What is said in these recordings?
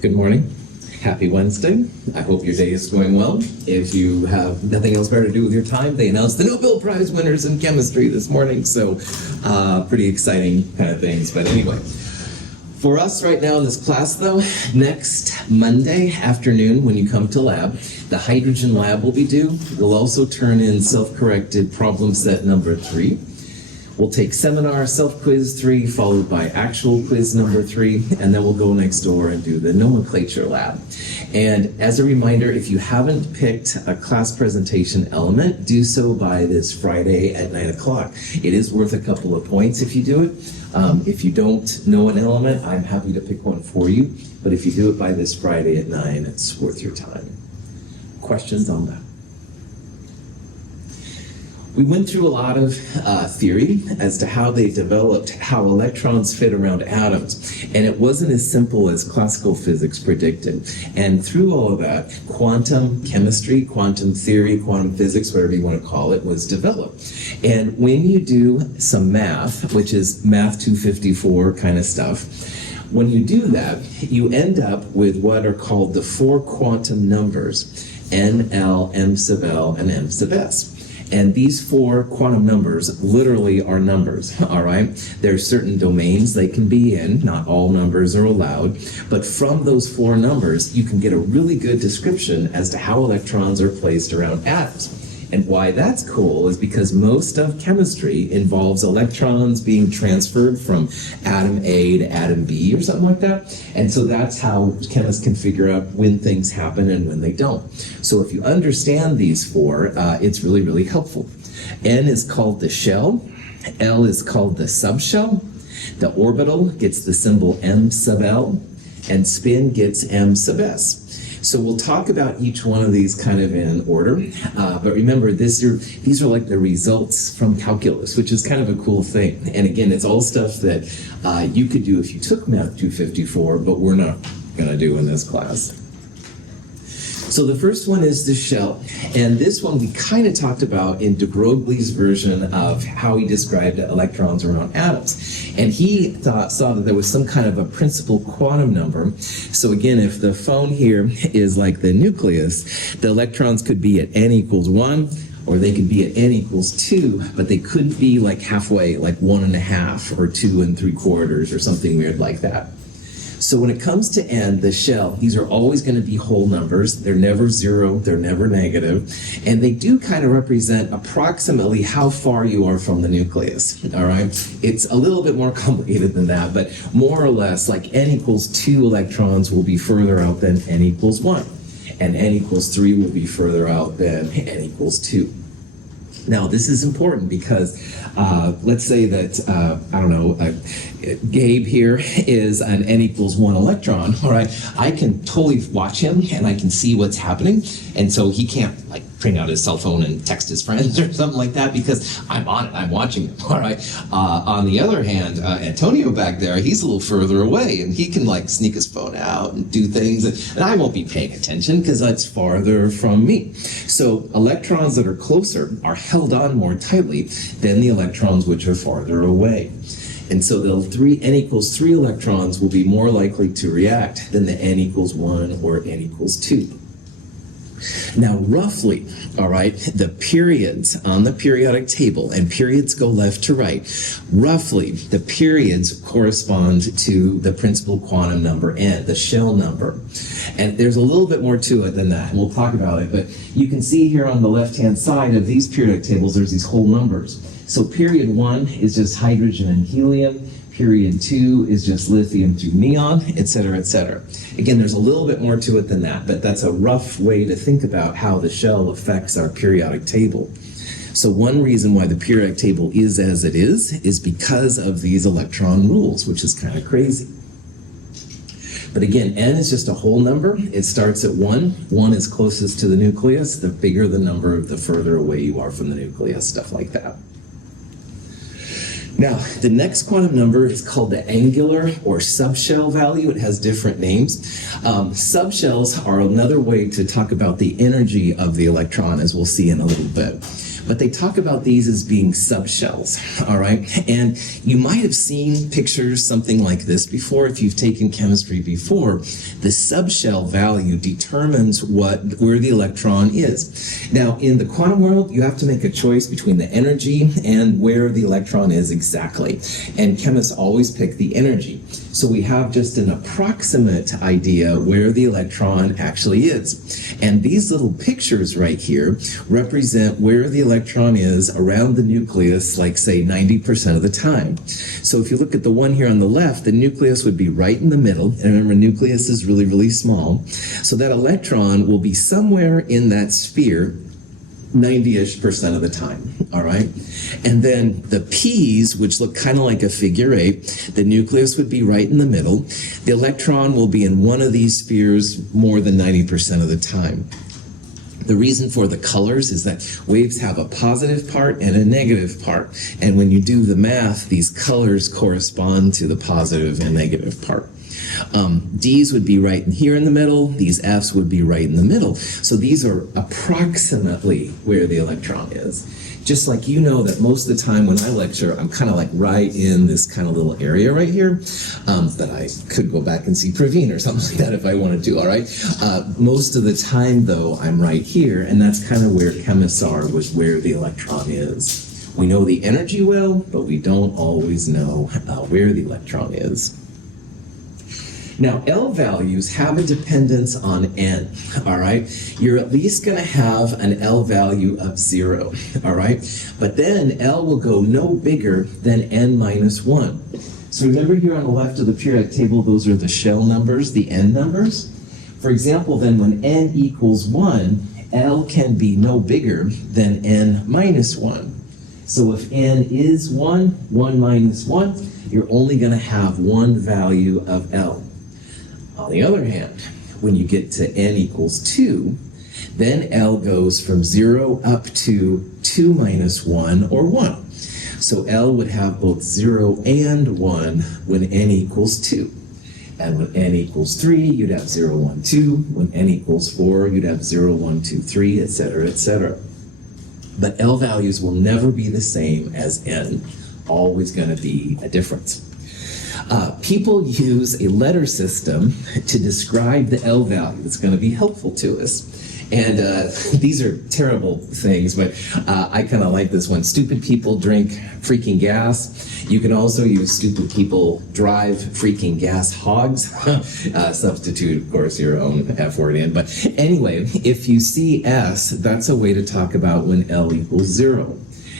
Good morning. Happy Wednesday. I hope your day is going well. If you have nothing else better to do with your time, they announced the Nobel Prize winners in chemistry this morning, so pretty exciting kind of things. But anyway, for us right now in this class though, next Monday afternoon when you come to lab, the hydrogen lab will be due. We'll also turn in self-corrected problem set number 3. We'll take seminar self-quiz 3, followed by actual quiz number 3, and then we'll go next door and do the nomenclature lab. And as a reminder, if you haven't picked a class presentation element, do so by this Friday at 9 o'clock. It is worth a couple of points if you do it. If you don't know an element, I'm happy to pick one for you, but if you do it by this Friday at 9, it's worth your time. Questions on that? We went through a lot of theory as to how they developed how electrons fit around atoms, and it wasn't as simple as classical physics predicted. And through all of that, quantum chemistry, quantum theory, quantum physics, whatever you want to call it, was developed. And when you do some math, which is math 254 kind of stuff, when you do that, you end up with what are called the 4 quantum numbers, N, L, M sub L, and M sub S. And these 4 quantum numbers literally are numbers, all right? There are certain domains they can be in. Not all numbers are allowed. But from those 4 numbers, you can get a really good description as to how electrons are placed around atoms. And why that's cool is because most of chemistry involves electrons being transferred from atom A to atom B or something like that. And so that's how chemists can figure out when things happen and when they don't. So if you understand these 4, it's really, really helpful. N is called the shell. L is called the subshell. The orbital gets the symbol M sub L. And spin gets M sub S. So we'll talk about each one of these kind of in order, but remember these are like the results from calculus, which is kind of a cool thing. And again, it's all stuff that you could do if you took Math 254, but we're not going to do in this class. So the first one is the shell, and this one we kind of talked about in de Broglie's version of how he described electrons around atoms. And he saw that there was some kind of a principal quantum number. So again, if the phone here is like the nucleus, the electrons could be at n equals 1, or they could be at n equals 2, but they couldn't be like halfway, like 1.5 or 2 3/4 or something weird like that. So when it comes to n, the shell, these are always going to be whole numbers. They're never 0, they're never negative, and they do kind of represent approximately how far you are from the nucleus, all right? It's a little bit more complicated than that, but more or less, like n equals 2 electrons will be further out than n equals 1, and n equals 3 will be further out than n equals 2. Now, this is important because let's say that, Gabe here is an n equals 1 electron, all right? I can totally watch him and I can see what's happening, and so he can't like bring out his cell phone and text his friends or something like that because I'm on it, I'm watching him, all right? On the other hand, Antonio back there, he's a little further away and he can like sneak his phone out and do things, and I won't be paying attention because that's farther from me. So electrons that are closer are held on more tightly than the electrons which are farther away. And so the n equals 3 electrons will be more likely to react than the n equals 1 or n equals 2. Now, roughly, all right, the periods on the periodic table, and periods go left to right, roughly the periods correspond to the principal quantum number n, the shell number. And there's a little bit more to it than that, and we'll talk about it, but you can see here on the left-hand side of these periodic tables, there's these whole numbers. So period 1 is just hydrogen and helium. Period 2 is just lithium through neon, et cetera, et cetera. Again, there's a little bit more to it than that, but that's a rough way to think about how the shell affects our periodic table. So one reason why the periodic table is as it is because of these electron rules, which is kind of crazy. But again, n is just a whole number. It starts at 1. 1 is closest to the nucleus. The bigger the number, the further away you are from the nucleus, stuff like that. Now, the next quantum number is called the angular or subshell value. It has different names. Subshells are another way to talk about the energy of the electron, as we'll see in a little bit. But they talk about these as being subshells, all right? And you might have seen pictures, something like this before, if you've taken chemistry before. The subshell value determines where the electron is. Now, in the quantum world, you have to make a choice between the energy and where the electron is exactly. And chemists always pick the energy. So we have just an approximate idea where the electron actually is. And these little pictures right here represent where the electron is around the nucleus, like say 90% of the time. So if you look at the one here on the left, the nucleus would be right in the middle. And remember, nucleus is really, really small. So that electron will be somewhere in that sphere 90-ish% of the time, all right? And then the P's, which look kind of like a figure 8, the nucleus would be right in the middle. The electron will be in one of these spheres more than 90% of the time. The reason for the colors is that waves have a positive part and a negative part. And when you do the math, these colors correspond to the positive and negative part. D's would be right in here in the middle. These F's would be right in the middle. So these are approximately where the electron is. Just like you know that most of the time when I lecture, I'm kind of like right in this kind of little area right here, that I could go back and see Praveen or something like that if I wanted to, all right? Most of the time, though, I'm right here, and that's kind of where chemists are, with where the electron is. We know the energy well, but we don't always know where the electron is. Now, L values have a dependence on N, all right? You're at least going to have an L value of 0, all right? But then L will go no bigger than N minus 1. So remember here on the left of the periodic table, those are the shell numbers, the N numbers. For example, then when N equals 1, L can be no bigger than N minus 1. So if N is 1, 1 minus 1, you're only going to have one value of L. On the other hand, when you get to N equals 2, then L goes from 0 up to 2 minus 1, or 1. So L would have both 0 and 1 when N equals 2. And when N equals 3, you'd have 0, 1, 2. When N equals 4, you'd have 0, 1, 2, 3, etc., etc. But L values will never be the same as N. Always going to be a difference. People use a letter system to describe the L value. It's going to be helpful to us. And these are terrible things, but I kind of like this one. Stupid people drink freaking gas. You can also use stupid people drive freaking gas hogs. Substitute, of course, your own F word in. But anyway, if you see S, that's a way to talk about when L equals 0.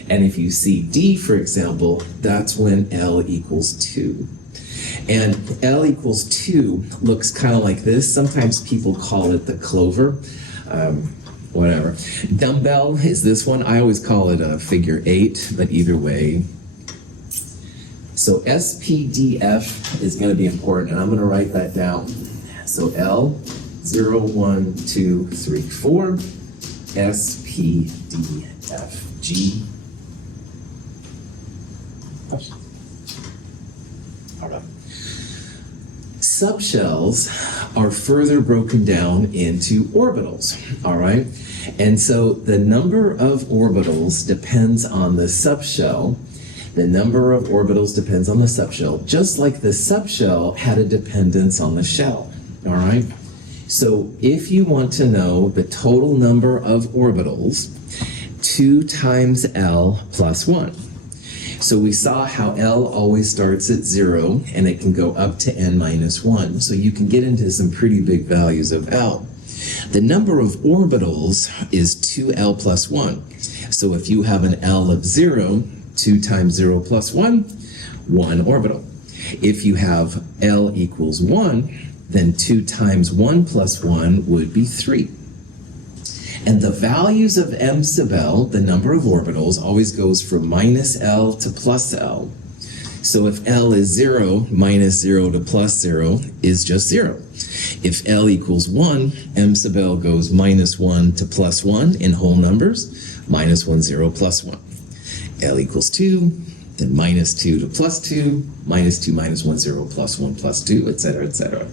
And if you see D, for example, that's when L equals 2. And L equals 2 looks kind of like this. Sometimes people call it the clover. Whatever. Dumbbell is this one. I always call it a figure 8, but either way. So SPDF is going to be important, and I'm going to write that down. So L, 0, 1, 2, 3, 4, SPDF, G. All right. Subshells are further broken down into orbitals, all right? And so the number of orbitals depends on the subshell. The number of orbitals depends on the subshell, just like the subshell had a dependence on the shell, all right? So if you want to know the total number of orbitals, 2 times L plus 1. So we saw how L always starts at 0, and it can go up to N minus 1. So you can get into some pretty big values of L. The number of orbitals is 2L plus 1. So if you have an L of 0, 2 times 0 plus 1, 1 orbital. If you have L equals 1, then 2 times 1 plus 1 would be 3. And the values of m sub L, the number of orbitals, always goes from minus L to plus L. So if L is 0, minus 0 to plus 0 is just 0. If L equals 1, m sub L goes minus 1 to plus 1 in whole numbers, minus 1, 0, plus 1. L equals 2, then minus 2 to plus 2, minus 2, minus 1, 0, plus 1, plus 2, etc., etc.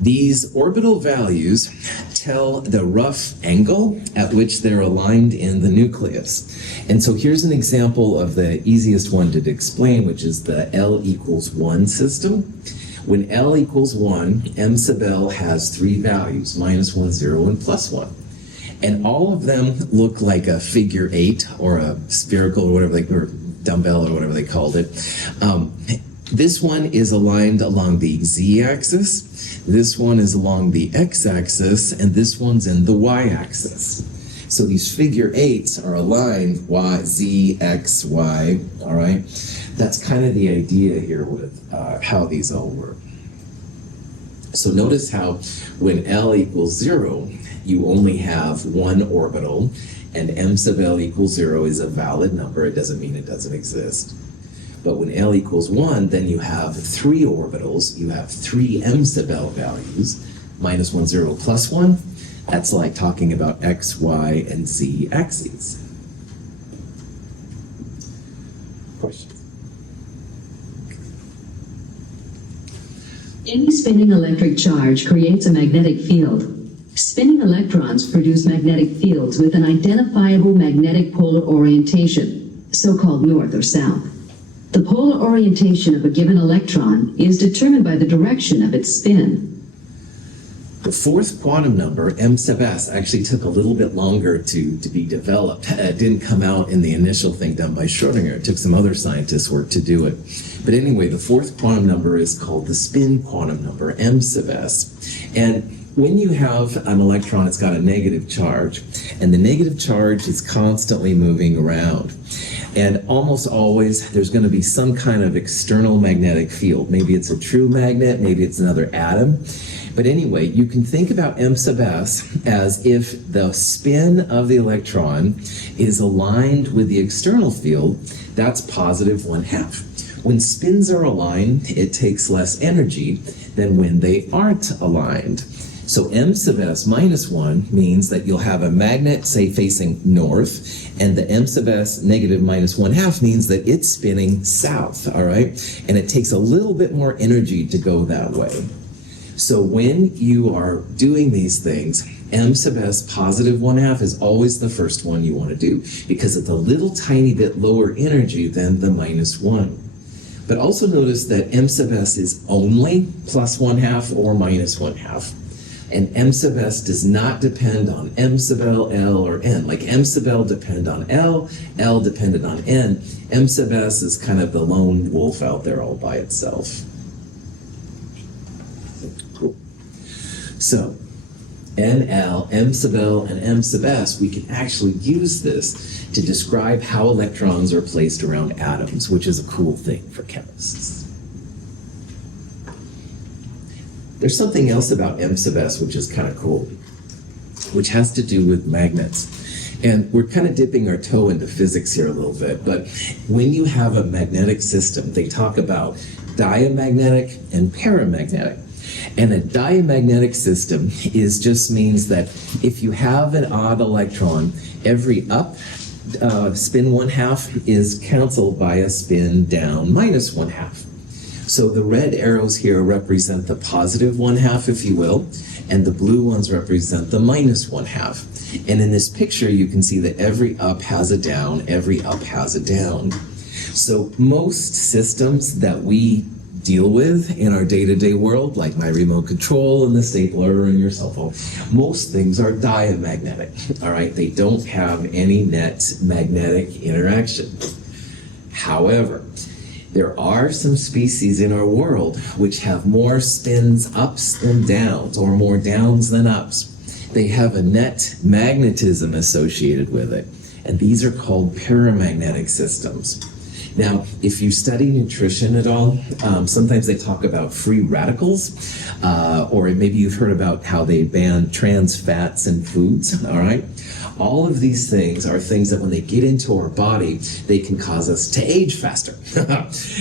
These orbital values tell the rough angle at which they're aligned in the nucleus. And so here's an example of the easiest one to explain, which is the L equals 1 system. When L equals 1, M sub L has 3 values, -1, 0, and +1. And all of them look like a figure 8 or a spherical or whatever, or dumbbell or whatever they called it. This one is aligned along the z-axis, this one is along the x-axis, and this one's in the y-axis. So these figure 8s are aligned y, z, x, y, all right? That's kind of the idea here with how these all work. So notice how when L equals 0, you only have 1 orbital, and M sub L equals 0 is a valid number. It doesn't mean it doesn't exist. But when L equals 1, then you have 3 orbitals. You have 3 M sub L values, -1, 0, +1. That's like talking about x, y, and z axes. Questions? Any spinning electric charge creates a magnetic field. Spinning electrons produce magnetic fields with an identifiable magnetic polar orientation, so-called north or south. The polar orientation of a given electron is determined by the direction of its spin. The fourth quantum number, M sub s, actually took a little bit longer to be developed. It didn't come out in the initial thing done by Schrodinger. It took some other scientists' work to do it. But anyway, the fourth quantum number is called the spin quantum number, M sub s. And when you have an electron, it's got a negative charge, and the negative charge is constantly moving around. And almost always, there's going to be some kind of external magnetic field. Maybe it's a true magnet, maybe it's another atom. But anyway, you can think about M sub s as if the spin of the electron is aligned with the external field. That's +1/2. When spins are aligned, it takes less energy than when they aren't aligned. So M sub s -1 means that you'll have a magnet, say, facing north, and the M sub s negative -1/2 means that it's spinning south, all right? And it takes a little bit more energy to go that way. So when you are doing these things, M sub s +1/2 is always the first one you want to do because it's a little tiny bit lower energy than the -1. But also notice that M sub s is only +1/2 or -1/2. And M sub s does not depend on M sub L, L, or N. Like M sub L depend on L depended on N. M sub s is kind of the lone wolf out there all by itself. Cool. So, NL, M sub L, and M sub s, we can actually use this to describe how electrons are placed around atoms, which is a cool thing for chemists. There's something else about M sub s which is kind of cool, which has to do with magnets. And we're kind of dipping our toe into physics here a little bit, but when you have a magnetic system, they talk about diamagnetic and paramagnetic. And a diamagnetic system just means that if you have an odd electron, every up spin 1/2 is canceled by a spin down -1/2. So the red arrows here represent the +1/2, if you will, and the blue ones represent the -1/2. And in this picture, you can see that every up has a down, every up has a down. So most systems that we deal with in our day-to-day world, like my remote control and the stapler and your cell phone, most things are diamagnetic, all right? They don't have any net magnetic interaction. However, there are some species in our world which have more spins ups than downs, or more downs than ups. They have a net magnetism associated with it, and these are called paramagnetic systems. Now, if you study nutrition at all, sometimes they talk about free radicals, or maybe you've heard about how they ban trans fats in foods, all right? All of these things are things that when they get into our body, they can cause us to age faster.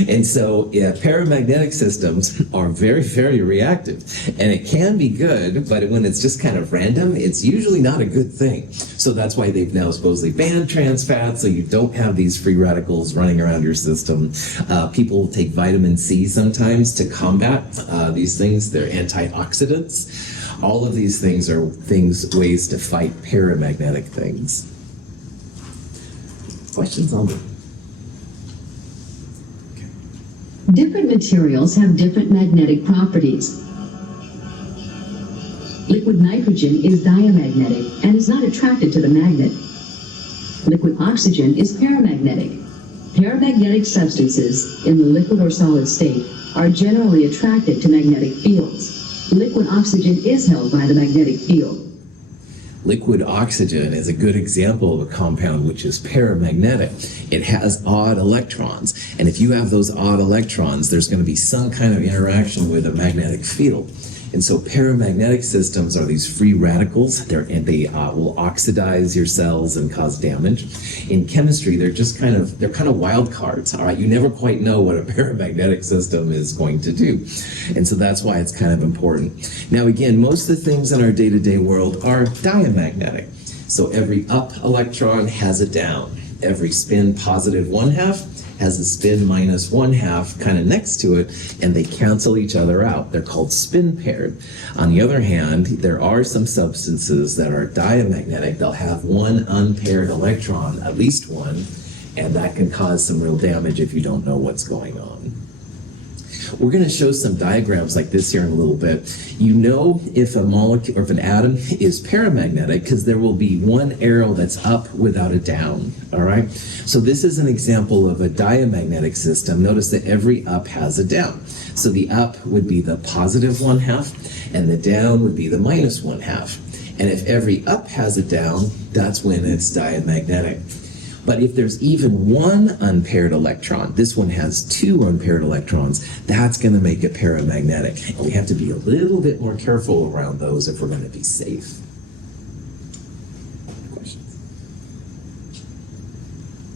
And so paramagnetic systems are very, very reactive. And it can be good, but when it's just kind of random, it's usually not a good thing. So that's why they've now supposedly banned trans fats, so you don't have these free radicals running around your system. People take vitamin C sometimes to combat these things. They're antioxidants. All of these things are ways to fight paramagnetic things. Questions on them? Different materials have different magnetic properties. Liquid nitrogen is diamagnetic and is not attracted to the magnet. Liquid oxygen is paramagnetic. Paramagnetic substances in the liquid or solid state are generally attracted to magnetic fields. Liquid oxygen is held by the magnetic field. Liquid oxygen is a good example of a compound which is paramagnetic. It has odd electrons, and if you have those odd electrons, there's going to be some kind of interaction with a magnetic field. And so paramagnetic systems are these free radicals. They will oxidize your cells and cause damage. In chemistry, they're kind of wild cards. All right, you never quite know what a paramagnetic system is going to do, and so that's why it's kind of important. Now, again, most of the things in our day-to-day world are diamagnetic. So every up electron has a down. Every spin positive 1/2 has a spin minus 1/2 kind of next to it, and they cancel each other out. They're called spin paired. On the other hand, there are some substances that are diamagnetic. They'll have one unpaired electron, at least one, and that can cause some real damage if you don't know what's going on. We're going to show some diagrams like this here in a little bit. You know if a molecule or if an atom is paramagnetic because there will be one arrow that's up without a down, all right? So this is an example of a diamagnetic system. Notice that every up has a down. So the up would be the positive 1/2 and the down would be the minus 1/2. And if every up has a down, that's when it's diamagnetic. But if there's even one unpaired electron, this one has two unpaired electrons, that's going to make it paramagnetic. And we have to be a little bit more careful around those if we're going to be safe. Questions?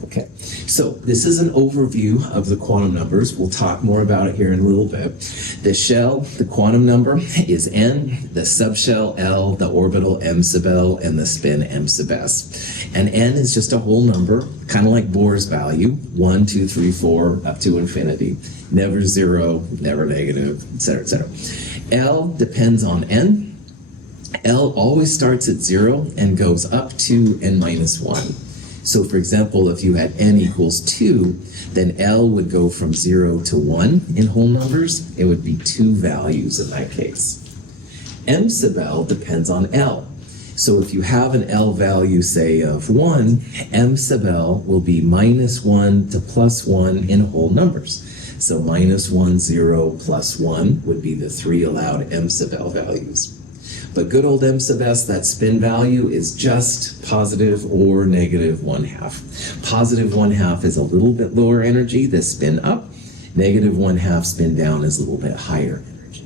Okay, so this is an overview of the quantum numbers. We'll talk more about it here in a little bit. The shell, the quantum number, is n, the subshell L, the orbital m sub L, and the spin m sub s. And n is just a whole number, kind of like Bohr's value, 1, 2, 3, 4, up to infinity. Never zero, never negative, etc., etc. L depends on n. L always starts at 0 and goes up to n minus 1. So for example, if you had n equals 2, then L would go from 0 to 1 in whole numbers. It would be 2 values in that case. M sub L depends on L. So if you have an L value, say, of 1, M sub L will be minus 1 to plus 1 in whole numbers. So minus 1, 0, plus 1 would be the 3 allowed M sub L values. But good old m sub s, that spin value is just positive or negative 1/2. Positive 1/2 is a little bit lower energy, the spin up. Negative 1/2 spin down is a little bit higher energy.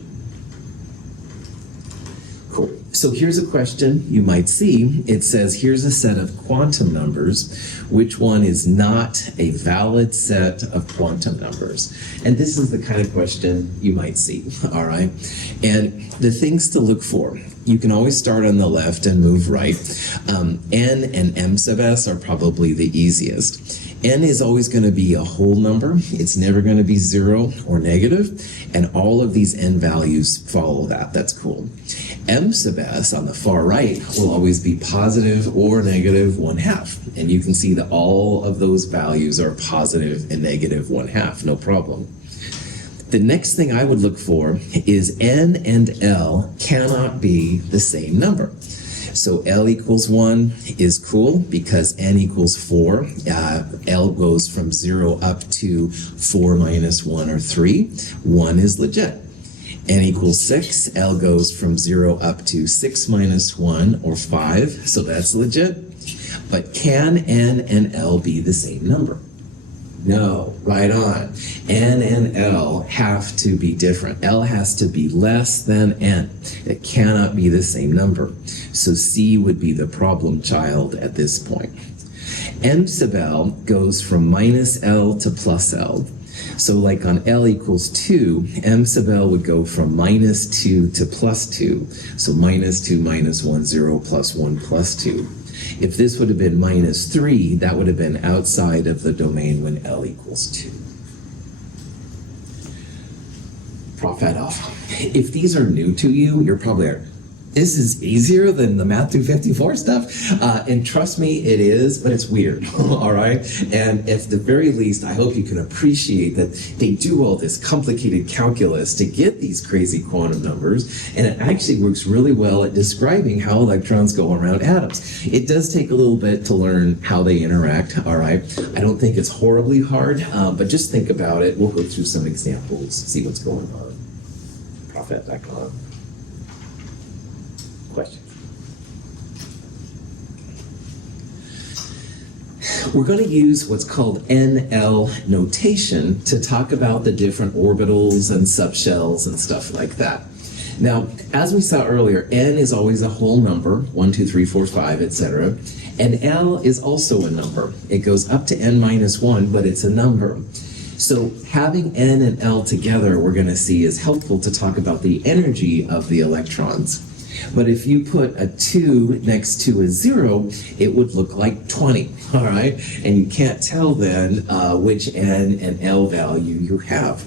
Cool. So here's a question you might see. It says, here's a set of quantum numbers. Which one is not a valid set of quantum numbers? And this is the kind of question you might see, all right? And the things to look for. You can always start on the left and move right. N and m sub s are probably the easiest. N is always going to be a whole number. It's never going to be 0 or negative, and all of these n values follow that. That's cool. M sub s on the far right will always be positive or negative 1/2, and you can see that all of those values are positive and negative 1/2, no problem. The next thing I would look for is N and L cannot be the same number. So L equals 1 is cool because N equals 4. L goes from 0 up to 4 minus 1 or 3. 1 is legit. N equals 6. L goes from 0 up to 6 minus 1 or 5. So that's legit. But can N and L be the same number? No, right on. N and L have to be different. L has to be less than N. It cannot be the same number. So C would be the problem child at this point. M sub L goes from minus L to plus L. So like on L equals 2, M sub L would go from minus 2 to plus 2. So minus 2 minus 1, 0 plus 1 plus 2. If this would have been -3, that would have been outside of the domain when L equals 2. Profit off. If these are new to you, you're probably like, this is easier than the Math 254 stuff. And trust me, it is, but it's weird. All right. And at the very least, I hope you can appreciate that they do all this complicated calculus to get these crazy quantum numbers. And it actually works really well at describing how electrons go around atoms. It does take a little bit to learn how they interact. All right. I don't think it's horribly hard, but just think about it. We'll go through some examples, see what's going on. Profit.com. Questions? We're going to use what's called NL notation to talk about the different orbitals and subshells and stuff like that. Now, as we saw earlier, N is always a whole number, 1, 2, 3, 4, 5, etc. And L is also a number. It goes up to N minus 1, but it's a number. So having N and L together, we're going to see, is helpful to talk about the energy of the electrons. But if you put a 2 next to a 0, it would look like 20, all right? And you can't tell then which N and L value you have.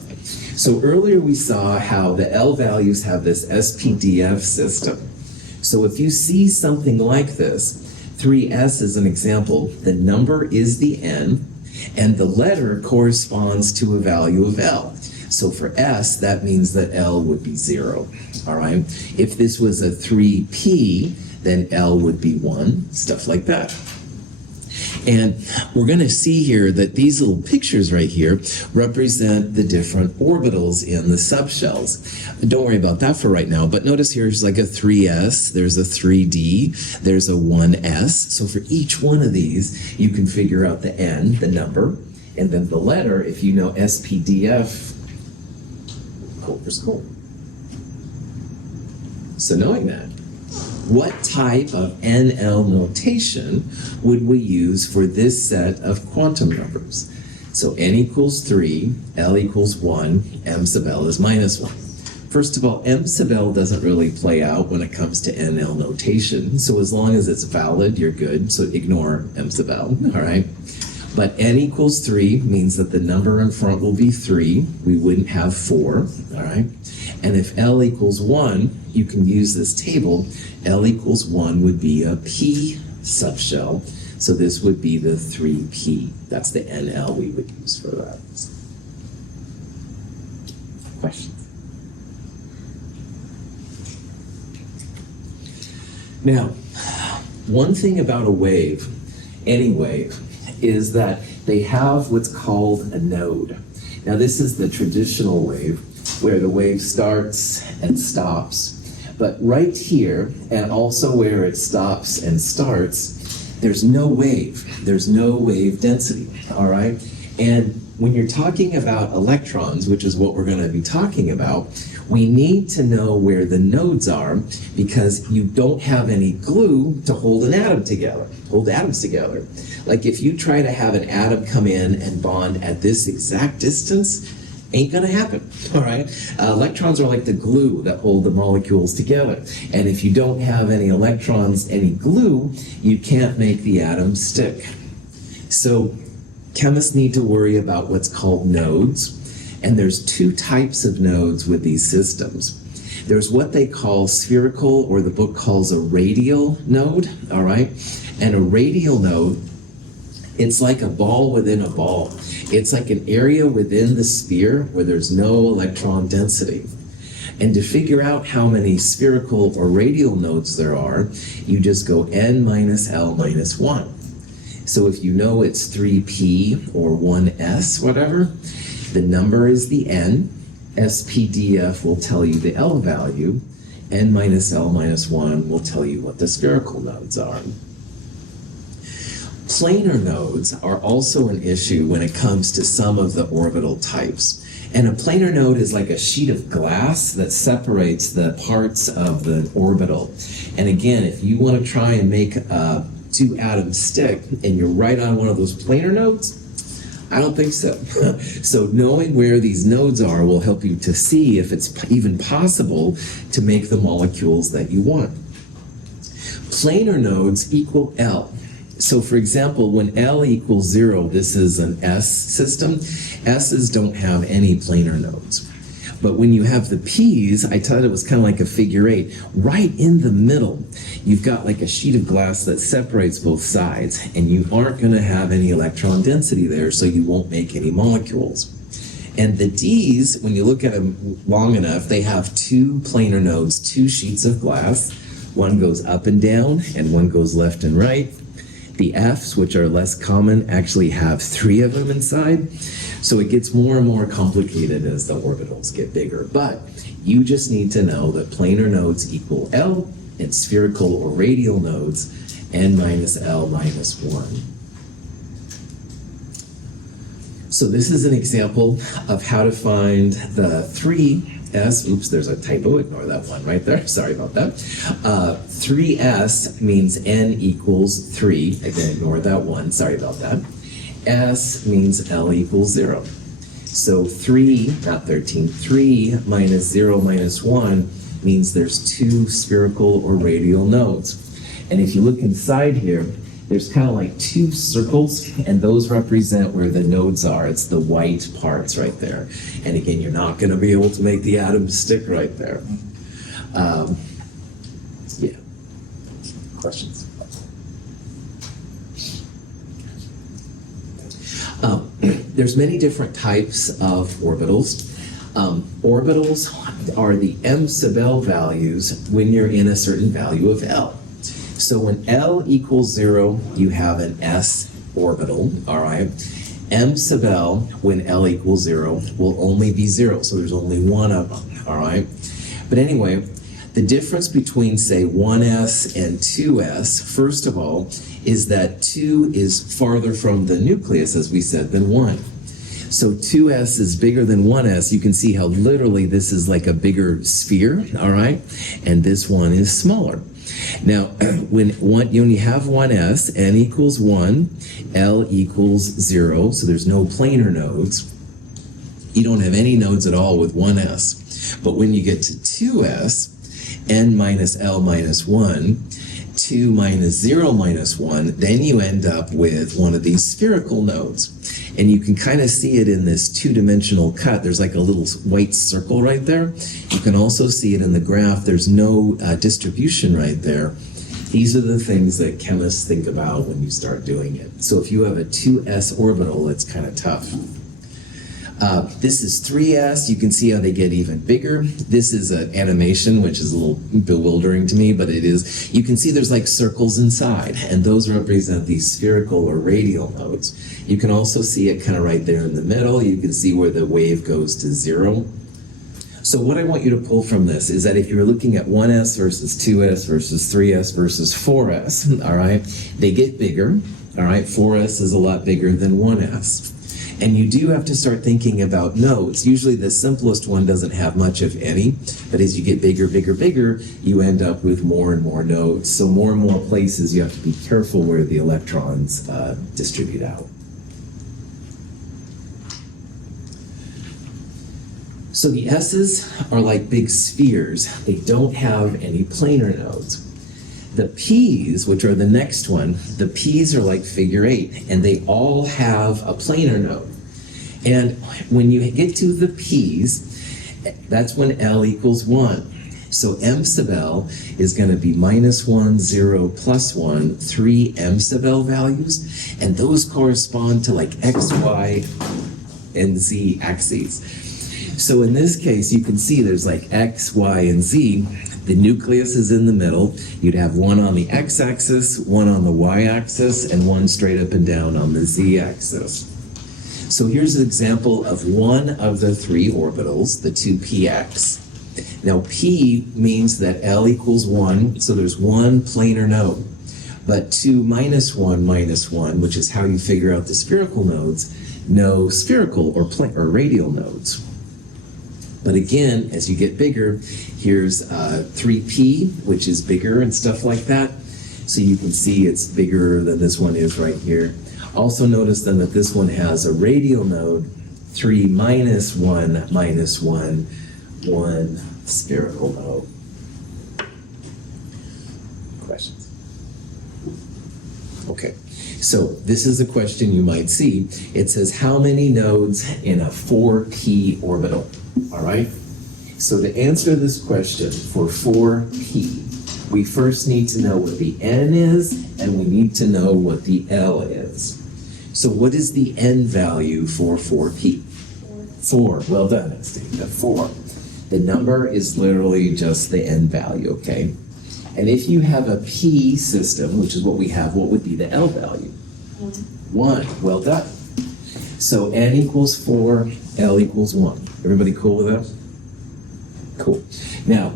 So earlier we saw how the L values have this SPDF system. So if you see something like this, 3S is an example, the number is the N, and the letter corresponds to a value of L. So for S, that means that L would be 0, all right? If this was a 3P, then L would be 1, stuff like that. And we're going to see here that these little pictures right here represent the different orbitals in the subshells. Don't worry about that for right now, but notice here's like a 3S, there's a 3D, there's a 1S. So for each one of these, you can figure out the N, the number, and then the letter, if you know SPDF, cool for school. So knowing that, what type of NL notation would we use for this set of quantum numbers? So N equals 3, L equals 1, M sub L is minus 1. First of all, M sub L doesn't really play out when it comes to NL notation. So as long as it's valid, you're good. So ignore M sub L, all right? But N equals 3 means that the number in front will be 3. We wouldn't have 4, all right? And if L equals 1, you can use this table. L equals 1 would be a P subshell. So this would be the 3P. That's the NL we would use for that. Questions? Now, one thing about a wave, any wave, is that they have what's called a node. Now this is the traditional wave, where the wave starts and stops. But right here, and also where it stops and starts, there's no wave. There's no wave density, all right? And when you're talking about electrons, which is what we're going to be talking about, we need to know where the nodes are because you don't have any glue to hold an atom together, hold atoms together. Like if you try to have an atom come in and bond at this exact distance, ain't gonna happen, all right? Electrons are like the glue that hold the molecules together. And if you don't have any electrons, any glue, you can't make the atom stick. So chemists need to worry about what's called nodes. And there's two types of nodes with these systems. There's what they call spherical, or the book calls a radial node, all right? And a radial node, it's like a ball within a ball. It's like an area within the sphere where there's no electron density. And to figure out how many spherical or radial nodes there are, you just go N minus L minus 1. So if you know it's 3P or 1S, whatever, the number is the N. SPDF will tell you the L value. N minus L minus 1 will tell you what the spherical nodes are. Planar nodes are also an issue when it comes to some of the orbital types. And a planar node is like a sheet of glass that separates the parts of the orbital. And again, if you want to try and make two atoms stick and you're right on one of those planar nodes, I don't think so. So knowing where these nodes are will help you to see if it's even possible to make the molecules that you want. Planar nodes equal L. So for example, when L equals 0, this is an S system. S's don't have any planar nodes. But when you have the P's, I thought it was kind of like a figure 8. Right in the middle, you've got like a sheet of glass that separates both sides, and you aren't going to have any electron density there, so you won't make any molecules. And the D's, when you look at them long enough, they have 2 planar nodes, 2 sheets of glass. One goes up and down, and one goes left and right. The F's, which are less common, actually have 3 of them inside. So it gets more and more complicated as the orbitals get bigger. But you just need to know that planar nodes equal L, and spherical or radial nodes n minus L minus 1. So this is an example of how to find the 3s. Oops, there's a typo. Ignore that one right there. Sorry about that. 3s means n equals 3. Again, ignore that one. Sorry about that. S means L equals 0. So 3, not 13, 3 minus 0 minus 1 means there's 2 spherical or radial nodes. And if you look inside here, there's kind of like 2 circles, and those represent where the nodes are. It's the white parts right there. And again, you're not going to be able to make the atoms stick right there. Yeah. Questions? There's many different types of orbitals. Orbitals are the m sub L values when you're in a certain value of L. So when L equals 0, you have an s orbital, all right? M sub L, when L equals 0, will only be 0, so there's only one of them, all right? But anyway, the difference between, say, 1s and 2s, first of all, is that 2 is farther from the nucleus, as we said, than 1. So 2s is bigger than 1s. You can see how literally this is like a bigger sphere, all right? And this one is smaller. Now, when you have 1s, n equals 1, L equals 0, so there's no planar nodes. You don't have any nodes at all with 1s. But when you get to 2s, n minus L minus 1, 2 minus 0 minus 1, then you end up with one of these spherical nodes. And you can kind of see it in this 2-dimensional cut. There's like a little white circle right there. You can also see it in the graph. There's no distribution right there. These are the things that chemists think about when you start doing it. So if you have a 2s orbital, it's kind of tough. This is 3s. You can see how they get even bigger. This is an animation, which is a little bewildering to me, but it is. You can see there's like circles inside, and those represent these spherical or radial nodes. You can also see it kind of right there in the middle. You can see where the wave goes to 0. So what I want you to pull from this is that if you're looking at 1s versus 2s versus 3s versus 4s, all right, they get bigger. All right, 4s is a lot bigger than 1s. And you do have to start thinking about nodes. Usually the simplest one doesn't have much of any, but as you get bigger, bigger, bigger, you end up with more and more nodes. So more and more places you have to be careful where the electrons distribute out. So the S's are like big spheres. They don't have any planar nodes. The P's, which are the next one, the P's are like figure 8, and they all have a planar node. And when you get to the P's, that's when L equals 1. So m sub L is going to be minus 1, 0, plus 1, 3 m sub L values, and those correspond to like x, y, and z axes. So in this case, you can see there's like x, y, and z. The nucleus is in the middle. You'd have one on the x-axis, one on the y-axis, and one straight up and down on the z-axis. So here's an example of one of the 3 orbitals, the 2px. Now p means that L equals 1, so there's one planar node. But 2 minus 1 minus 1, which is how you figure out the spherical nodes, no spherical or radial nodes. But again, as you get bigger, here's 3p, which is bigger and stuff like that. So you can see it's bigger than this one is right here. Also notice then that this one has a radial node, 3 minus 1 minus 1, 1 spherical node. Questions? So this is a question you might see. It says, how many nodes in a 4p orbital? All right? So to answer this question for 4p, we first need to know what the n is, and we need to know what the L is. So what is the n value for 4p? 4. Well done, Anastasia. 4. The number is literally just the n value, okay? And if you have a p system, which is what we have, what would be the L value? 1. Well done. So n equals 4, L equals 1. Everybody cool with that? Cool. Now,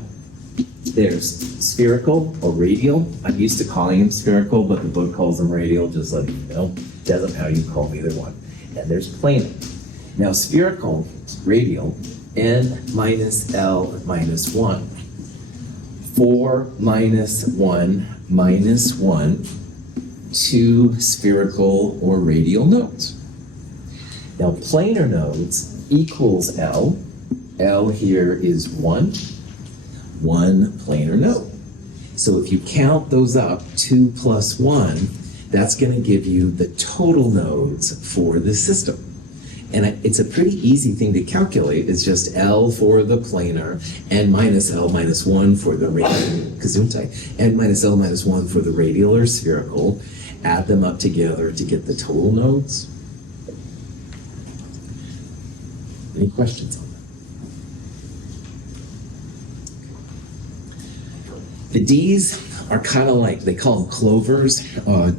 there's spherical or radial. I'm used to calling them spherical, but the book calls them radial, just letting you know. Doesn't matter how you call either one. And there's planar. Now, spherical, radial, n minus L minus 1. 4 minus 1 minus 1, 2 spherical or radial nodes. Now, planar nodes equals L. L here is 1 planar node. So if you count those up, 2 plus 1, that's going to give you the total nodes for the system. And it's a pretty easy thing to calculate. It's just L for the planar, n minus L minus 1 for the radial, n minus L minus 1 for the radial or spherical. Add them up together to get the total nodes. Any questions on that? The D's are kind of like, they call them clovers,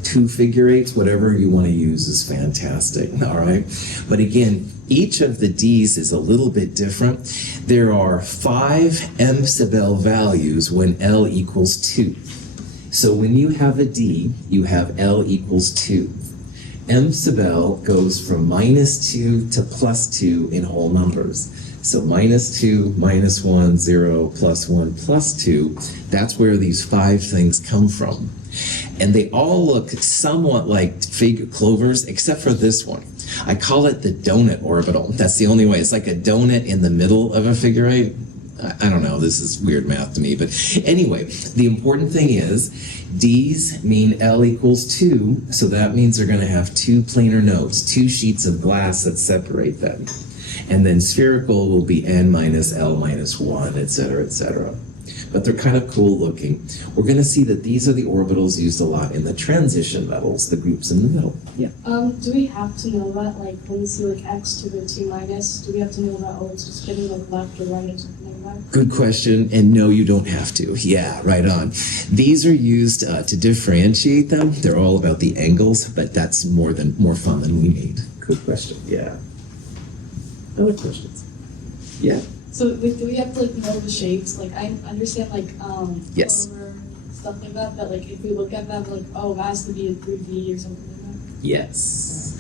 2 figure eights, whatever you want to use is fantastic, all right? But again, each of the D's is a little bit different. There are 5 m sub L values when L equals 2. So when you have a D, you have L equals 2. M sub L goes from -2 to +2 in whole numbers. So -2, -1, 0, +1, +2, that's where these 5 things come from. And they all look somewhat like figure clovers, except for this one. I call it the donut orbital. That's the only way. It's like a donut in the middle of a figure eight. I don't know, this is weird math to me, but anyway, the important thing is D's mean L equals 2, so that means they're going to have 2 planar nodes, 2 sheets of glass that separate them. And then spherical will be n minus L minus 1, etc., etc. But they're kind of cool looking. We're going to see that these are the orbitals used a lot in the transition metals, the groups in the middle. Yeah. Do we have to know that, like, when we see, like, x to the 2 minus, do we have to know that, oh, it's just getting, like, left or right or something like that? Good question, and no, you don't have to. Yeah, right on. These are used to differentiate them. They're all about the angles, but that's more fun than we need. Good question, yeah. Other questions? Yeah. So, like, do we have to, like, know the shapes? Like, I understand, like, Yes. clover, stuff like that, but, like, if we look at that, like, oh, it has to be a 3D or something like that. Yes.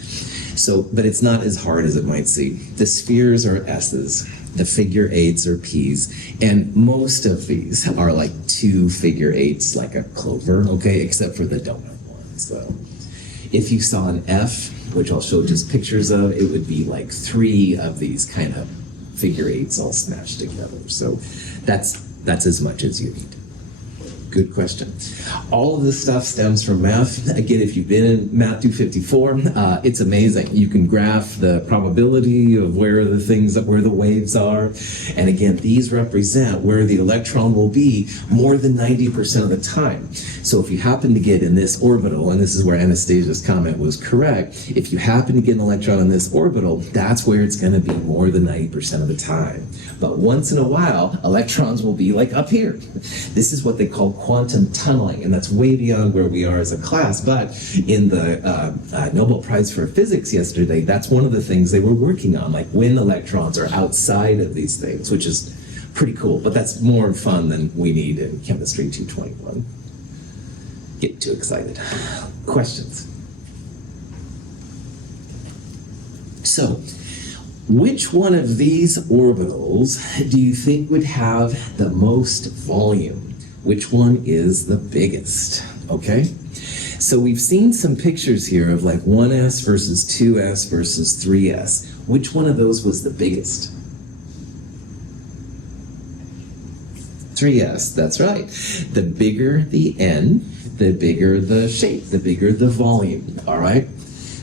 So, but it's not as hard as it might seem. The spheres are S's, the figure eights are P's, and most of these are like 2 figure eights, like a clover, okay, except for the donut one. So, if you saw an F, which I'll show just pictures of, it would be like 3 of these kind of figure eights all smashed together. So that's as much as you need. Good question. All of this stuff stems from math. Again, if you've been in Math 254, it's amazing. You can graph the probability of where the waves are. And again, these represent where the electron will be more than 90% of the time. So if you happen to get in this orbital, and this is where Anastasia's comment was correct, if you happen to get an electron in this orbital, that's where it's going to be more than 90% of the time. But once in a while, electrons will be like up here. This is what they call quantum tunneling, and that's way beyond where we are as a class. But in the Nobel Prize for Physics yesterday, that's one of the things they were working on, like when electrons are outside of these things, which is pretty cool. But that's more fun than we need in Chemistry 221. Get too excited. Questions? So, which one of these orbitals do you think would have the most volume? Which one is the biggest? Okay? So we've seen some pictures here of like 1s versus 2s versus 3s. Which one of those was the biggest? 3s, that's right. The bigger the n, the bigger the shape, the bigger the volume, all right?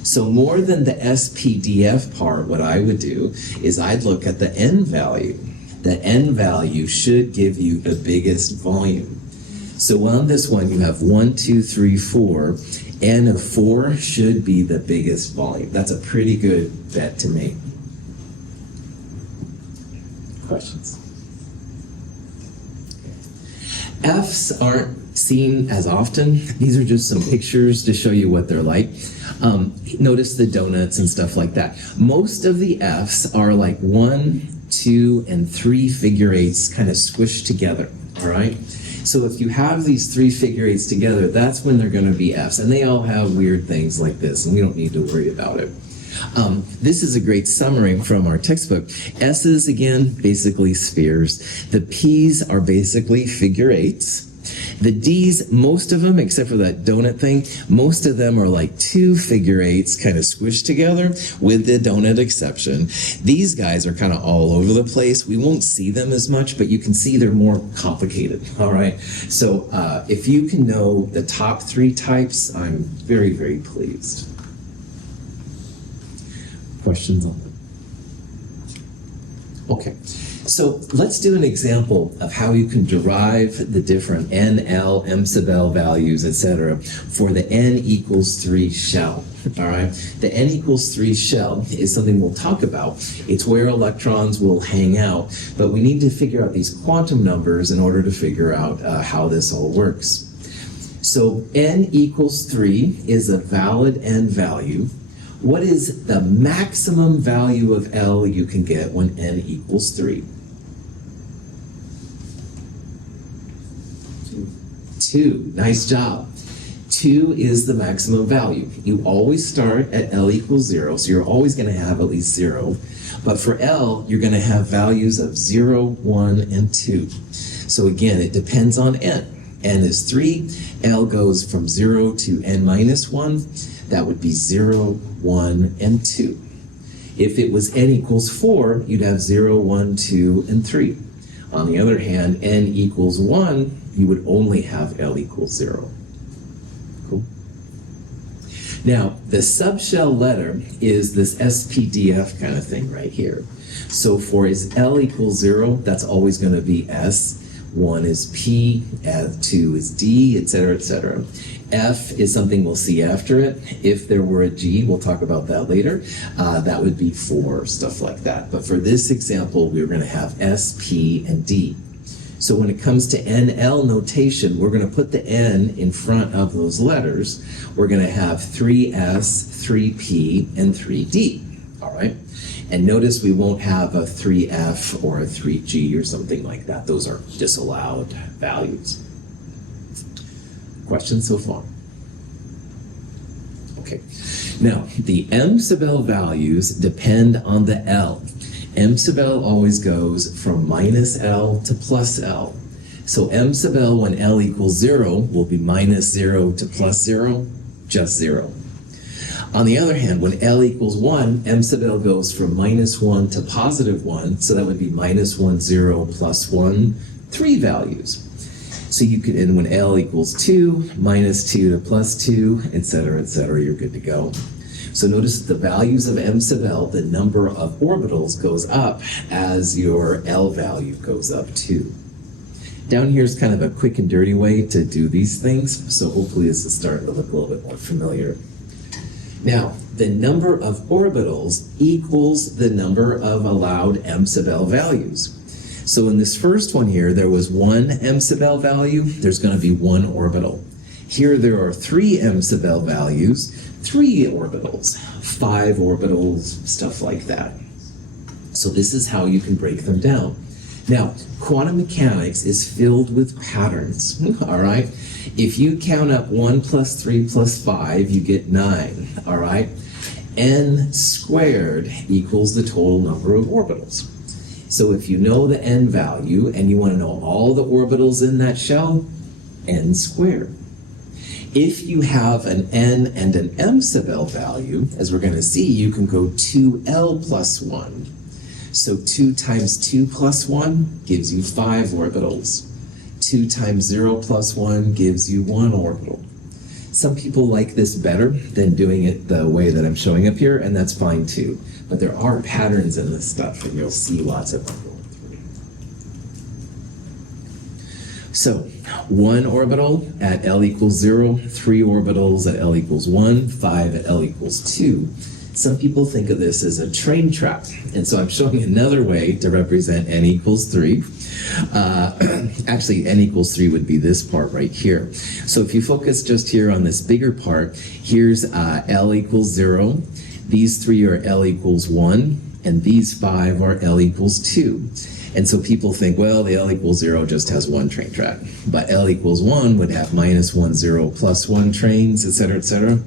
So more than the SPDF part, what I would do is I'd look at the n value. The n value should give you the biggest volume. So on this one, you have 1, 2, 3, 4. N of 4 should be the biggest volume. That's a pretty good bet to make. Questions? F's aren't seen as often. These are just some pictures to show you what they're like. Notice the donuts and stuff like that. Most of the F's are like 1, 2, and 3 figure eights kind of squished together, all right? So if you have these 3 figure eights together, that's when they're going to be F's. And they all have weird things like this, and we don't need to worry about it. This is a great summary from our textbook. S's, again, basically spheres. The P's are basically figure eights. The D's, most of them, except for that donut thing, most of them are like 2 figure eights kind of squished together, with the donut exception. These guys are kind of all over the place. We won't see them as much, but you can see they're more complicated, all right? So if you can know the top 3 types, I'm very, very pleased. Questions on them? Okay. So let's do an example of how you can derive the different n, l, m sub l values, etc. for the n equals 3 shell, all right? The n equals 3 shell is something we'll talk about. It's where electrons will hang out, but we need to figure out these quantum numbers in order to figure out how this all works. So n equals 3 is a valid n value. What is the maximum value of L you can get when n equals 3? 2. Nice job. 2 is the maximum value. You always start at L equals 0, so you're always going to have at least 0. But for L, you're going to have values of 0, 1, and 2. So again, it depends on n. N is 3. L goes from 0 to n minus 1. That would be 0, 1, and 2. If it was n equals 4, you'd have 0, 1, 2, and 3. On the other hand, n equals 1, you would only have L equals 0. Cool? Now, the subshell letter is this SPDF kind of thing right here. So for is L equals 0, that's always going to be S. 1 is P, 2 is D, etc., etc. F is something we'll see after it. If there were a G, we'll talk about that later, that would be 4, stuff like that. But for this example, we're going to have S, P, and D. So when it comes to NL notation, we're going to put the N in front of those letters. We're going to have 3S, 3P, and 3D, all right? And notice we won't have a 3F or a 3G or something like that. Those are disallowed values. Questions so far? Okay. Now, the M sub L values depend on the L. M sub L always goes from minus L to plus L. So M sub L when L equals 0 will be minus 0 to plus 0, just 0. On the other hand, when L equals 1, M sub L goes from minus 1 to positive 1, so that would be minus 1, 0, plus 1, 3 values. So you could, and when L equals 2, minus 2 to plus 2, etc., etc., you're good to go. So notice the values of M sub L, the number of orbitals goes up as your L value goes up too. Down here is kind of a quick and dirty way to do these things, so hopefully this is starting to look a little bit more familiar. Now, the number of orbitals equals the number of allowed M sub L values. So in this first one here, there was 1 M sub L value, there's going to be 1 orbital. Here there are 3 M sub L values, 3 orbitals, 5 orbitals, stuff like that. So this is how you can break them down. Now, quantum mechanics is filled with patterns, all right? If you count up 1 plus 3 plus 5, you get 9, all right? N squared equals the total number of orbitals. So if you know the N value and you want to know all the orbitals in that shell, N squared. If you have an N and an M sub L value, as we're going to see, you can go 2L plus 1. So 2 times 2 plus 1 gives you 5 orbitals. 2 times 0 plus 1 gives you 1 orbital. Some people like this better than doing it the way that I'm showing up here, and that's fine too. But there are patterns in this stuff, and you'll see lots of them going through. So, 1 orbital at L equals 0, 3 orbitals at L equals 1, 5 at L equals 2. Some people think of this as a train track, and so I'm showing another way to represent n equals 3. Actually, n equals 3 would be this part right here. So if you focus just here on this bigger part, here's L equals 0. These 3 are L equals 1, and these 5 are L equals 2. And so people think, well, the L equals 0 just has 1 train track, but L equals 1 would have minus 1, 0, plus 1 trains, etc., etc.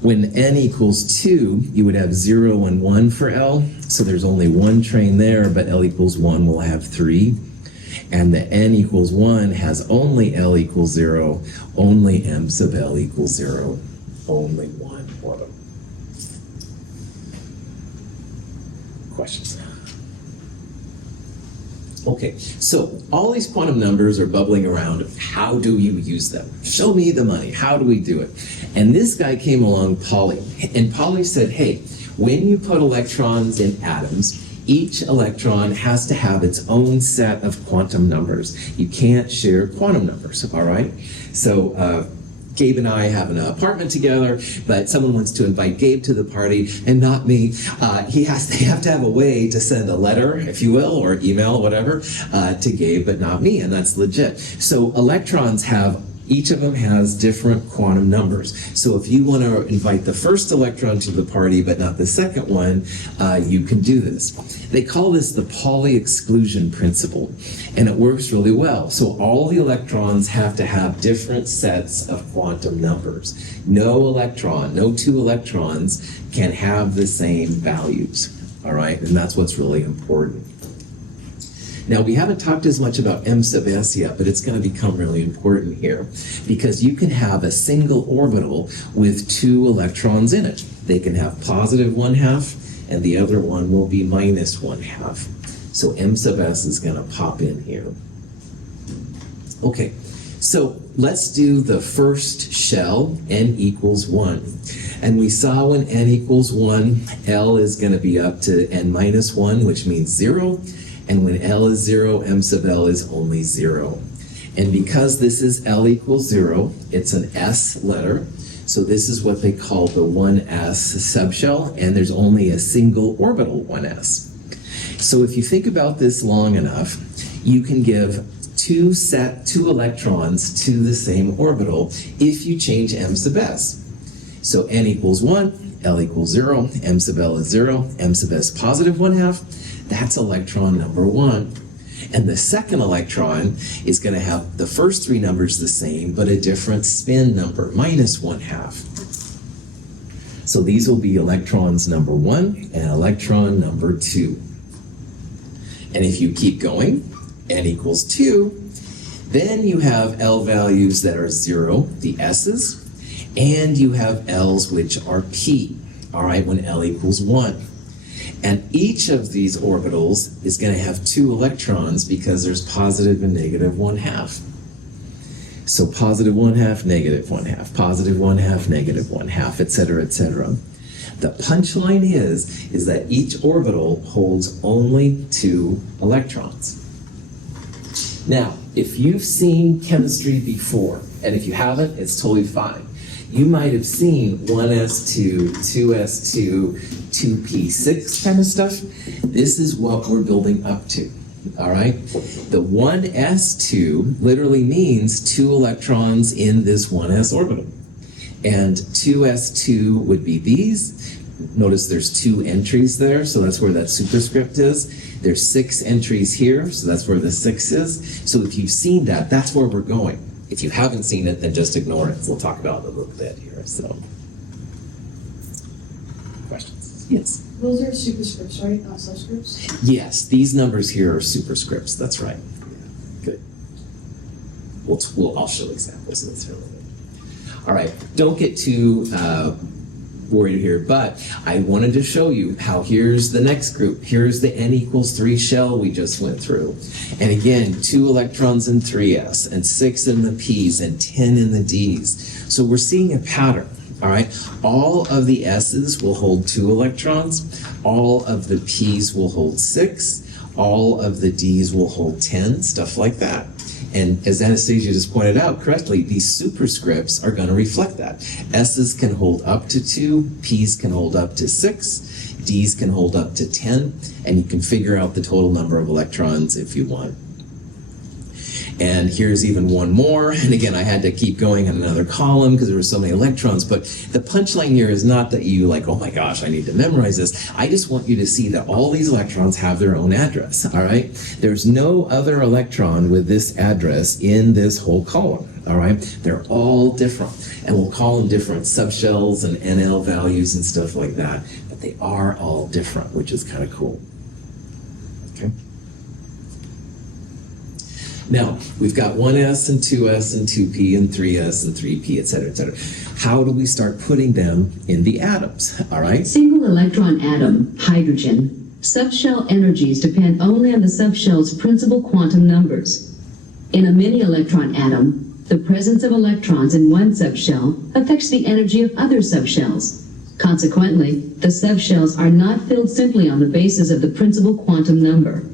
When n equals 2, you would have 0 and 1 for L, so there's only 1 train there, but L equals 1 will have 3. And the n equals 1 has only L equals 0, only m sub L equals 0, only 1 orbital. Questions? Okay, so all these quantum numbers are bubbling around. How do you use them? Show me the money. How do we do it? And this guy came along, Pauli, and Pauli said, hey, when you put electrons in atoms, each electron has to have its own set of quantum numbers. You can't share quantum numbers, all right? So Gabe and I have an apartment together, but someone wants to invite Gabe to the party and not me. They have to have a way to send a letter, if you will, or email, whatever, to Gabe, but not me, and that's legit. So electrons have, each of them has different quantum numbers. So if you want to invite the first electron to the party, but not the second one, you can do this. They call this the Pauli exclusion principle, and it works really well. So all the electrons have to have different sets of quantum numbers. No electron, no 2 electrons can have the same values, all right? And that's what's really important. Now, we haven't talked as much about m sub s yet, but it's going to become really important here because you can have a single orbital with 2 electrons in it. They can have positive 1/2, and the other one will be minus 1/2. So m sub s is going to pop in here. Okay, so let's do the first shell, n equals 1. And we saw when n equals 1, L is going to be up to n minus 1, which means 0. And when L is 0, m sub L is only 0. And because this is L equals 0, it's an S letter. So this is what they call the 1s subshell, and there's only a single orbital 1s. So if you think about this long enough, you can give 2 electrons to the same orbital if you change m sub s. So n equals 1, L equals 0, m sub L is 0, m sub s positive 1/2. That's electron number 1. And the second electron is going to have the first 3 numbers the same, but a different spin number, minus 1/2. So these will be electrons number 1 and electron number 2. And if you keep going, n equals 2, then you have L values that are 0, the S's, and you have L's which are P, all right, when L equals 1. And each of these orbitals is going to have 2 electrons because there's positive and negative 1/2. So positive 1/2, negative 1/2, positive 1/2, negative 1/2, etc., etc. The punchline is that each orbital holds only 2 electrons. Now, if you've seen chemistry before, and if you haven't, it's totally fine. You might have seen 1s2, 2s2, 2p6 kind of stuff. This is what we're building up to, all right? The 1s2 literally means 2 electrons in this 1s orbital. And 2s2 would be these. Notice there's 2 entries there, so that's where that superscript is. There's 6 entries here, so that's where the 6 is. So if you've seen that, that's where we're going. If you haven't seen it, then just ignore it. We'll talk about it a little bit here. So, questions? Yes. Those are superscripts, right? Not subscripts? Yes, these numbers here are superscripts. That's right. Good. I'll show examples. That's really good. All right. Don't get too bore you here, but I wanted to show you how here's the next group. Here's the n equals 3 shell we just went through. And again, 2 electrons in 3s, and 6 in the p's, and 10 in the d's. So we're seeing a pattern. All right, all of the s's will hold 2 electrons, all of the p's will hold 6, all of the d's will hold 10, stuff like that. And as Anastasia just pointed out correctly, these superscripts are going to reflect that. S's can hold up to 2, P's can hold up to 6, D's can hold up to 10, and you can figure out the total number of electrons if you want. And here's even one more. And again, I had to keep going in another column because there were so many electrons. But the punchline here is not that you like, oh my gosh, I need to memorize this. I just want you to see that all these electrons have their own address, all right? There's no other electron with this address in this whole column, all right? They're all different. And we'll call them different subshells and NL values and stuff like that. But they are all different, which is kind of cool. Okay. Now, we've got 1s and 2s and 2p and 3s and 3p, et cetera, et cetera. How do we start putting them in the atoms, all right? Single electron atom, hydrogen. Subshell energies depend only on the subshell's principal quantum numbers. In a mini electron atom, the presence of electrons in one subshell affects the energy of other subshells. Consequently, the subshells are not filled simply on the basis of the principal quantum number.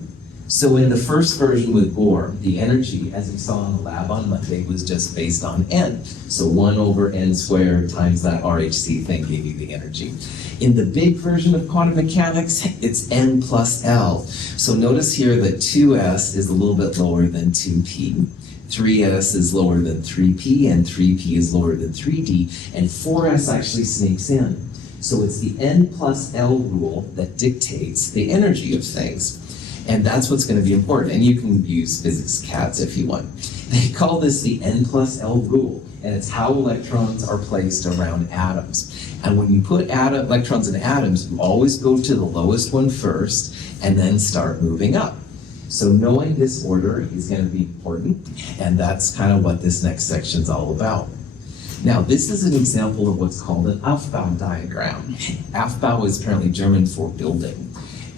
So in the first version with Bohr, the energy, as we saw in the lab on Monday, was just based on n. So 1 over n squared times that RHC thing gave you the energy. In the big version of quantum mechanics, it's n plus L. So notice here that 2s is a little bit lower than 2p. 3s is lower than 3p, and 3p is lower than 3d, and 4s actually sneaks in. So it's the n plus L rule that dictates the energy of things. And that's what's going to be important. And you can use physics cats if you want. They call this the n plus L rule. And it's how electrons are placed around atoms. And when you put electrons in atoms, you always go to the lowest one first and then start moving up. So knowing this order is going to be important. And that's kind of what this next section is all about. Now, this is an example of what's called an Aufbau diagram. Aufbau is apparently German for building.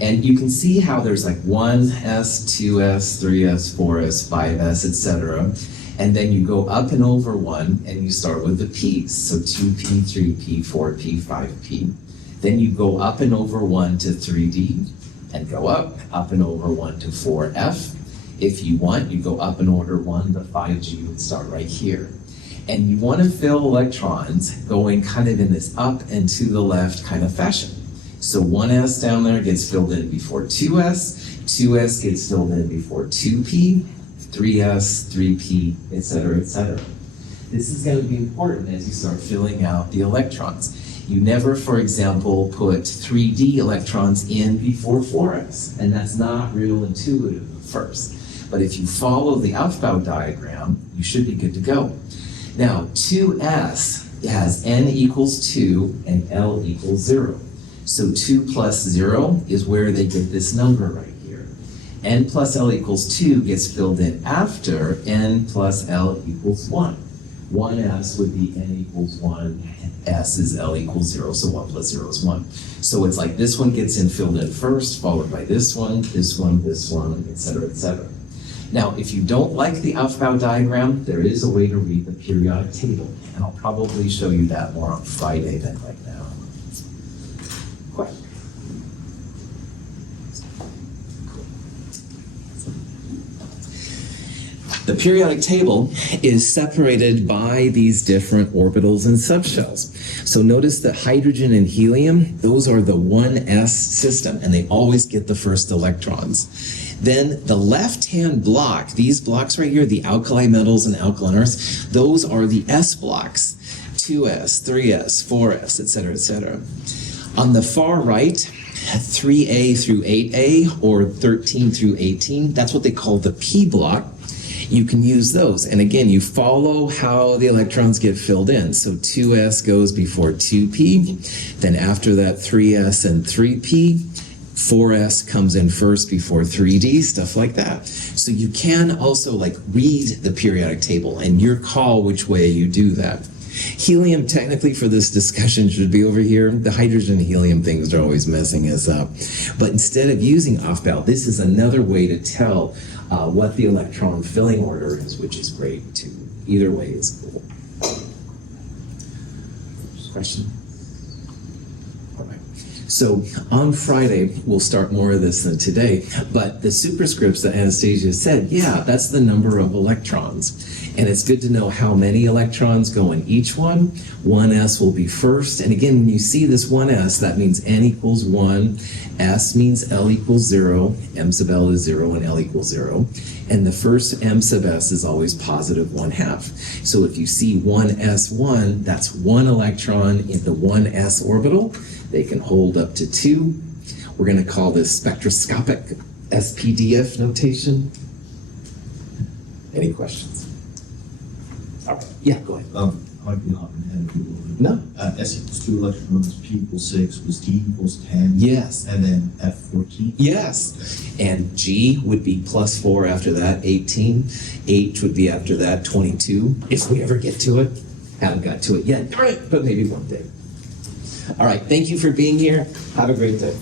And you can see how there's like 1s, 2s, 3s, 4s, 5s, etc. And then you go up and over 1, and you start with the p's. So 2p, 3p, 4p, 5p. Then you go up and over 1 to 3d, and go up and over 1 to 4f. If you want, you go up and order 1 to 5g and start right here. And you want to fill electrons going kind of in this up and to the left kind of fashion. So 1s down there gets filled in before 2s, 2s gets filled in before 2p, 3s, 3p, etc., etc. This is going to be important as you start filling out the electrons. You never, for example, put 3d electrons in before 4s, and that's not real intuitive at first. But if you follow the Aufbau diagram, you should be good to go. Now, 2s has n equals 2 and L equals 0. So 2 plus 0 is where they get this number right here. N plus L equals 2 gets filled in after N plus L equals 1. 1s would be N equals 1, S is L equals 0, so 1 plus 0 is 1. So it's like this one gets filled in first, followed by this one, etc., etc. Now, if you don't like the Aufbau diagram, there is a way to read the periodic table, and I'll probably show you that more on Friday than right now. Question? The periodic table is separated by these different orbitals and subshells. So notice that hydrogen and helium, those are the 1s system, and they always get the first electrons. Then the left-hand block, these blocks right here, the alkali metals and alkaline earths, those are the s blocks, 2s, 3s, 4s, etc., etc. On the far right, 3a through 8a, or 13 through 18, that's what they call the p block. You can use those. And again, you follow how the electrons get filled in. So 2s goes before 2p, then after that 3s and 3p, 4s comes in first before 3d, stuff like that. So you can also like read the periodic table and your call which way you do that. Helium, technically, for this discussion, should be over here. The hydrogen and helium things are always messing us up. But instead of using Aufbau, this is another way to tell what the electron filling order is, which is great too. Either way is cool. Question? All right. So on Friday, we'll start more of this than today, but the superscripts that Anastasia said, yeah, that's the number of electrons. And it's good to know how many electrons go in each one. 1s will be first. And again, when you see this 1s, that means n equals 1. S means L equals 0. M sub L is 0 and L equals 0. And the first M sub S is always positive 1/2. So if you see 1s1, that's 1 electron in the 1s orbital. They can hold up to 2. We're going to call this spectroscopic SPDF notation. Any questions? All right. Yeah, go ahead. I might be hopping ahead of you a little bit. No. S equals 2 electrons, P equals 6, was D equals 10. Yes. And then F 14. Yes. And G would be plus 4 after that, 18. H would be after that, 22. If we ever get to it. Haven't got to it yet. All right, but maybe one day. All right. Thank you for being here. Have a great day.